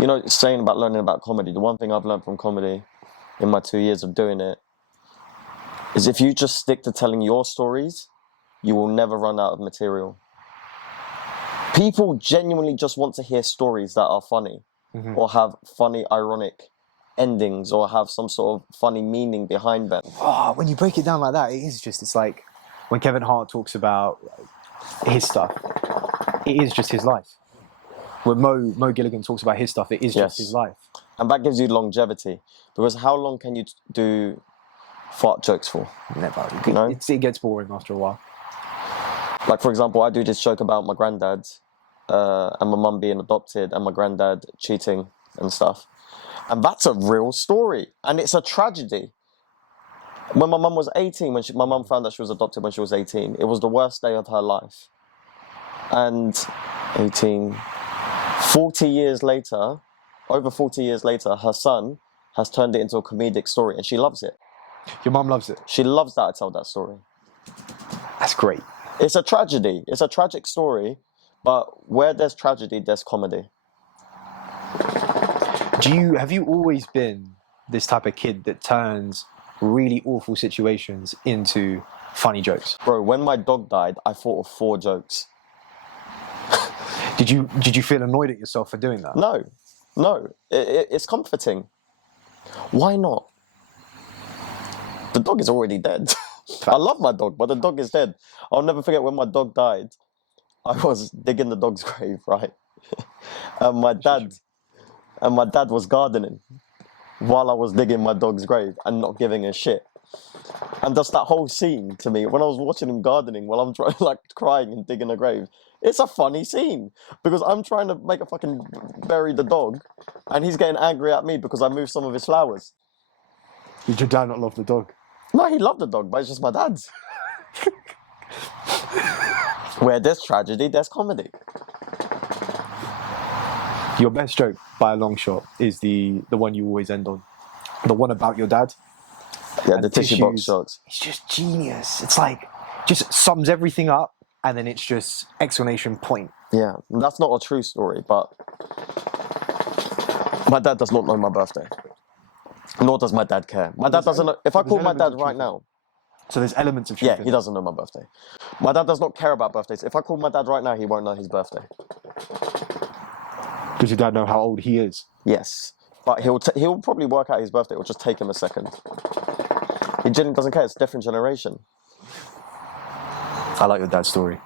You know, saying about learning about comedy, the one thing I've learned from comedy in my 2 years of doing it is if you just stick to telling your stories, you will never run out of material. People genuinely just want to hear stories that are funny or have funny, ironic endings or have some sort of funny meaning behind them. Oh, when you break it down like that, it's like when Kevin Hart talks about his stuff, it is just his life. When Mo Gilligan talks about his stuff, it is just his life. And that gives you longevity. Because how long can you do fart jokes for? Never. You know? It gets boring after a while. Like, for example, I do this joke about my granddad and my mum being adopted and my granddad cheating and stuff. And that's a real story. And it's a tragedy. When my mum was 18, my mum found that she was adopted when she was 18, it was the worst day of her life. And 18, 40 years later, over 40 years later, her son has turned it into a comedic story and she loves it. Your mum loves it? She loves that I tell that story. That's great. It's a tragedy. It's a tragic story, but where there's tragedy, there's comedy. Have you always been this type of kid that turns really awful situations into funny jokes? Bro, when my dog died, I thought of 4 jokes. Did you feel annoyed at yourself for doing that? No. It's comforting. Why not? The dog is already dead. I love my dog, but the dog is dead. I'll never forget when my dog died. I was digging the dog's grave, right? And my dad was gardening while I was digging my dog's grave and not giving a shit. And just that whole scene to me, when I was watching him gardening while I'm crying and digging a grave, it's a funny scene because I'm trying to make a fucking bury the dog and he's getting angry at me because I moved some of his flowers. Did your dad not love the dog? No, he loved the dog, but it's just my dad's. Where there's tragedy, there's comedy. Your best joke, by a long shot, is the one you always end on. The one about your dad. Yeah, the tissue box jokes. It's just genius. It's like, just sums everything up, and then it's just exclamation point. Yeah, that's not a true story, but my dad does not know my birthday. Nor does my dad care. My dad doesn't know. If I call my dad right now... So there's elements of truth. Yeah, he doesn't know my birthday. My dad does not care about birthdays. If I call my dad right now, he won't know his birthday. Does your dad know how old he is? Yes. But he'll probably work out his birthday. It'll just take him a second. He doesn't care. It's a different generation. I like your dad's story.